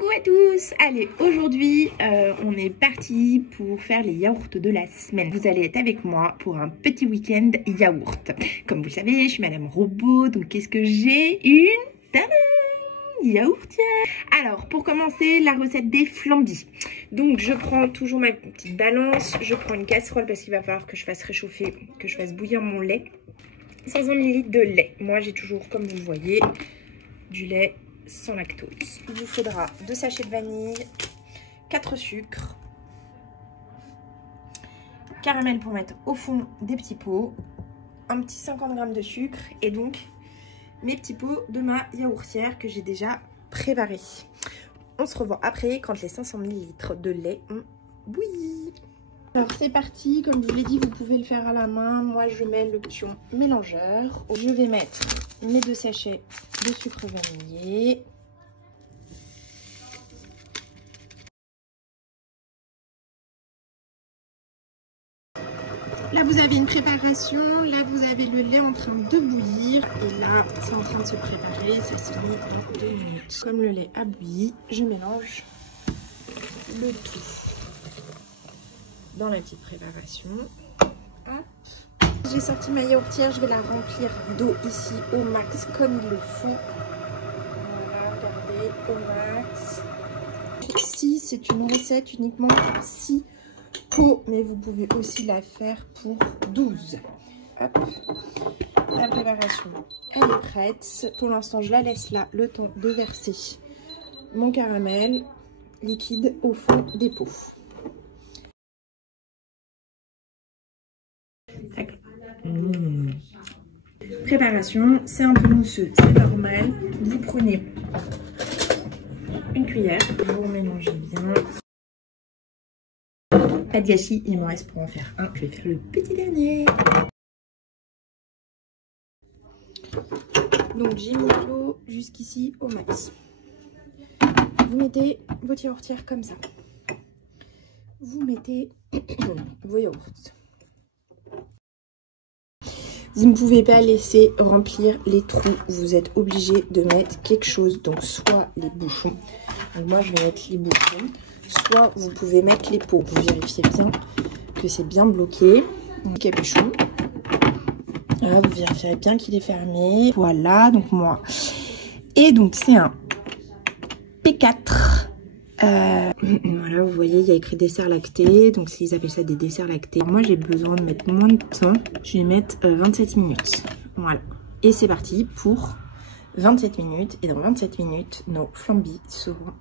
Coucou à tous. Allez, aujourd'hui on est parti pour faire les yaourts de la semaine. Vous allez être avec moi pour un petit week-end yaourt. Comme vous le savez, je suis Madame Robot, donc qu'est-ce que j'ai? Une tadam, yaourtière. Alors pour commencer, la recette des flambis. Donc je prends toujours ma petite balance, je prends une casserole parce qu'il va falloir que je fasse réchauffer, que je fasse bouillir mon lait. 500 ml de lait. Moi j'ai toujours, comme vous le voyez, du lait sans lactose. Il vous faudra 2 sachets de vanille, 4 sucres, caramel pour mettre au fond des petits pots, un petit 50 g de sucre et donc mes petits pots de ma yaourtière que j'ai déjà préparés. On se revoit après quand les 500 ml de lait ont bouilli. Alors c'est parti, comme je vous l'ai dit, vous pouvez le faire à la main. Moi je mets l'option mélangeur. Je vais mettre mes 2 sachets de sucre vanillé. Là vous avez une préparation, là vous avez le lait en train de bouillir et là c'est en train de se préparer, ça se met dans 2 minutes. Comme le lait a bouilli, je mélange le tout dans la petite préparation. Hop. J'ai sorti ma yaourtière, je vais la remplir d'eau ici au max comme il le faut. Voilà, regardez, au max. Ici, c'est une recette uniquement pour 6 pots, mais vous pouvez aussi la faire pour 12. Hop. La préparation, elle est prête. Pour l'instant, je la laisse là, le temps de verser mon caramel liquide au fond des pots. Préparation, c'est un peu mousseux, c'est normal. Vous prenez une cuillère, vous mélangez bien. Pas de gâchis, il me reste pour en faire un. Je vais faire le petit dernier. Donc j'ai mis l'eau jusqu'ici au max. Vous mettez votre yaourtière comme ça. Vous mettez vos yaourts. Vous ne pouvez pas laisser remplir les trous. Vous êtes obligé de mettre quelque chose. Donc soit les bouchons. Donc moi je vais mettre les bouchons. Soit vous pouvez mettre les pots. Vous vérifiez bien que c'est bien bloqué. Le capuchon. Là, vous vérifierez bien qu'il est fermé. Voilà, donc moi. Et donc c'est un P4. Voilà, vous voyez, il y a écrit dessert lacté. Donc ils appellent ça des desserts lactés. Moi j'ai besoin de mettre moins de temps. Je vais mettre 27 minutes. Voilà. Et c'est parti pour 27 minutes. Et dans 27 minutes, nos flambis seront